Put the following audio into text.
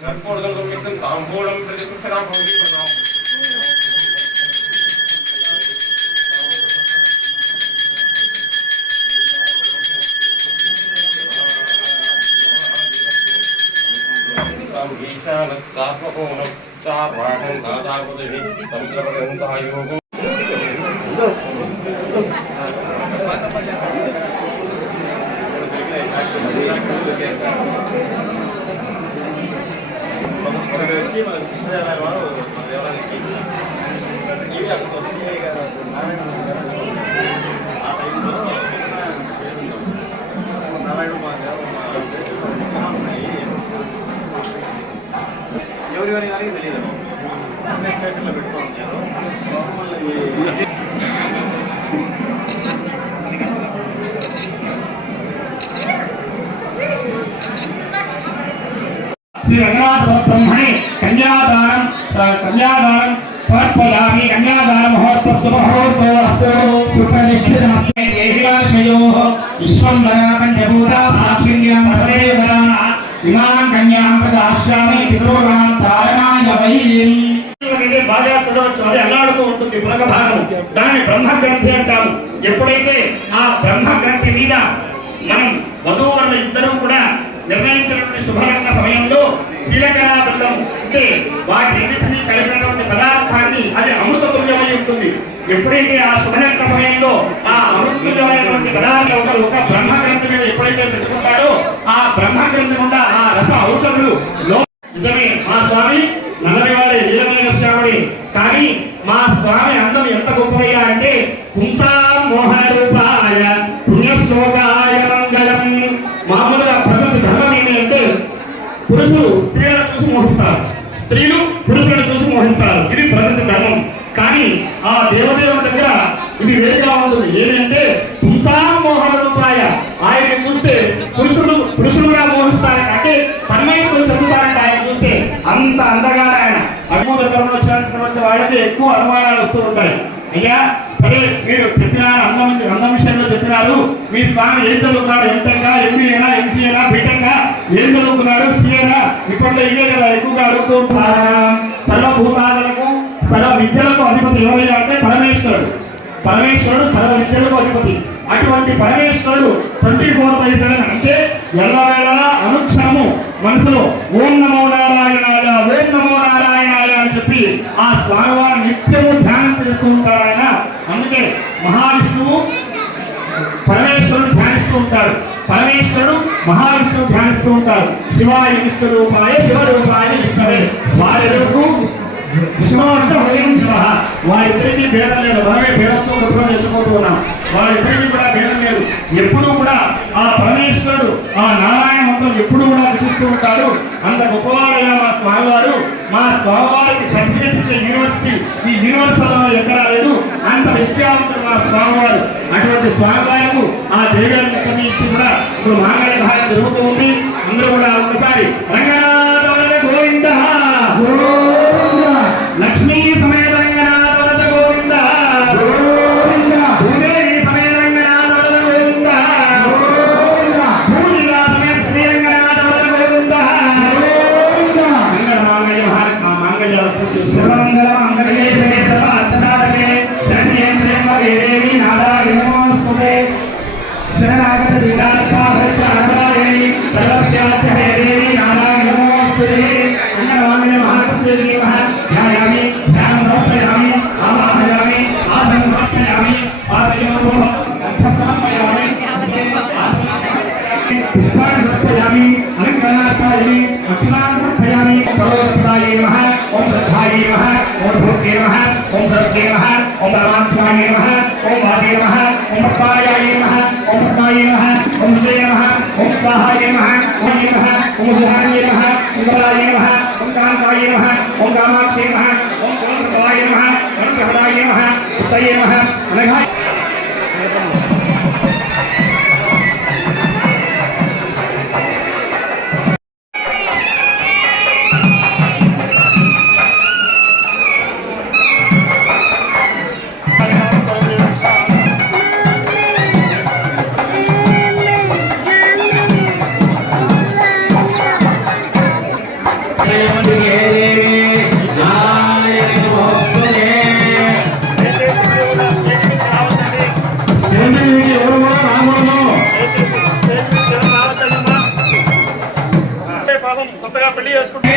ताम्बूलं प्रति कुक्षणां भवति சார்வாகம் தாதாபதவி தந்திரபகந்தாயோகம் ఈశానత్సాత్మకోణం చార్వాణం దాదాపతిః తంత్రపర్యంతాయోగం ఎవరి కానీ కానీ తెలియదు అన్ని స్టేషన్లో పెట్టుకుంటున్నారు మళ్ళీ శ్రీ రంగనాథ బ్రహ్మణి కన్యాదానం కన్యాదానం సమర్పయామి కన్యాదాన మహోత్సవ మహోత్సవస్తు సుప్రతిష్ఠితమస్మే దేహివాశయోః విశ్వంబర పంచభూతా కన్యాం ప్రదాస్యామి పితॄణాం తారణాయ వై బాగా చూడవచ్చు అది అల్లాడుతూ ఉంటుంది పులక భాగం. దాన్ని బ్రహ్మ గ్రంథి అంటాము. ఎప్పుడైతే ఆ బ్రహ్మ గ్రంథి మీద మనం వధూవరుల ఇద్దరూ కూడా నిర్ణయించినటువంటి శుభలగ్న సమయంలో శీలకరా బృందం అంటే వాటి రెండింటినీ కలిపినటువంటి పదార్థాన్ని అది అమృత తుల్యమై ఉంటుంది. ఎప్పుడైతే ఆ శుభలగ్న సమయంలో ఆ అమృతమైనటువంటి తుల్యమైనటువంటి పదార్థం ఒకరు ఒక బ్రహ్మ గ్రంథి మీద ఎప్పుడైతే పెట్టుకుంటాడో ఆ బ్రహ్మ గ్రంథం గుండా ఆ రస ఔషధులు నిజమే. మా స్వామి నల్లరివాడే నీలమేఘశ్యాముడి కానీ మా స్వామి అందం ఎంత గొప్పదయ్యా అంటే పుంసా మోహన రూపా పురుషులు స్త్రీలను చూసి మోహిస్తారు. స్త్రీలు పురుషులను చూసి మోహిస్తారు. ఇది ప్రకృతి ధర్మం. కానీ ఆ దేవదేవుని దగ్గర ఇది వేరుగా ఉంటుంది. ఏమంటే పుంసామోహన రూపాయ ఆయన చూస్తే పురుషుడు పురుషులు కూడా మోహిస్తారు అంటే పరమైత్వం చెందుతారంటే ఆయన చూస్తే. అంత అందగా ఆయన. అభిమూలకరణ వచ్చినటువంటి వాళ్ళకి ఎక్కువ అనుమానాలు వస్తూ ఉంటాయి. అయ్యా సరే మీరు చెప్పినారు అందం అందం విషయంలో చెప్పినారు. మీ స్వామి ఏం చదువుకున్నాడు ఎంటెక్గా ఎంబీఏనా ఎంసీఏనా? బీటెక్గా ఏం చదువుకున్నాడు? సీఏనా? ఇప్పట్లో ఇవే కదా ఎక్కువగా అడుగుతూ ఉంటారు. సర్వభూతాలకు సర్వ విద్యలకు అధిపతి ఎవరైనా అంటే పరమేశ్వరుడు. పరమేశ్వరుడు సర్వ విద్యలకు అధిపతి. అటువంటి పరమేశ్వరుడు ట్వంటీ ఫోర్ బై సెవెన్ అంటే ఎల్లవేళ అనుక్షణము మనసులో ఓం నమో నారాయణాయ ఓం నమో నారాయణాయ అని చెప్పి ఆ స్వామివారు నిత్యము ధ్యానం చేస్తూ ఆయన. అందుకే మహావిష్ణువు పరమేశ్వరుడు ధ్యానిస్తూ ఉంటాడు. పరమేశ్వరుడు మహావిష్ణువు ధ్యానిస్తూ ఉంటాడు. శివాయ విష్ణు రూపాయ శివ రూపాయ విష్ణవే. శివ అంటే హృదయం శివ వారిద్దరికీ భేదం లేదు. మనమే భేదంతో గొప్పగా తెచ్చుకుంటూ ఉన్నాం వారిద్దరికీ కూడా భేదం లేదు. ఎప్పుడూ కూడా ఆ పరమేశ్వరుడు ఆ నారాయణ మంత్రం ఎప్పుడు కూడా చూస్తూ ఉంటాడు. అంత గొప్పవాడైన మా స్వామివారు మా స్వామివారికి సర్టిఫికేట్ ఇచ్చే యూనివర్సిటీ ఈ యూనివర్సిటీలో ఎక్కడా లేదు. అంత విద్యావంతుడు మా స్వామివారు అటువంటి స్వామివారు ఆ దేవాలయం ఇచ్చి కూడా ఇప్పుడు మాంగళ్య భాగం జరుగుతూ ఉంది. అందరూ కూడా ఒకసారి రంగనాథ గోవింద. లక్ష్మీ సమేత రంగనాథ గోవింద. భూదేవి సమేత देवी नादा विमोस्तुते शरणागत विदाता हरिचारणा देवी सर्वस्याच हे देवी नादा विमोस्तुते अन्नवामि महासुते देवः ध्यायामि ध्यानं समर्पयामि आवाहयामि आसनं समर्पयामि पादयोः कण्ठं समर्पयामि पुष्पाणि ఓం పరమాత్మాయే నమః ఓం వాదే నమః ఓం పద్మాయాయ నమః ఓం పద్మాయ నమః ఓం విజయ నమః ఓం స్వాహాయ నమః ఓం నమః ఓం సుధాయ నమః ఓం బలాయ నమః ఓం కాంతాయ నమః ఓం కామాక్షే నమః ఓం కులప్రభాయ నమః ఓం ప్రభాయ నమః పుస్తయే నమః అనఘాయ క్రమం కొత్తగా పెళ్ళి చేసుకుంటే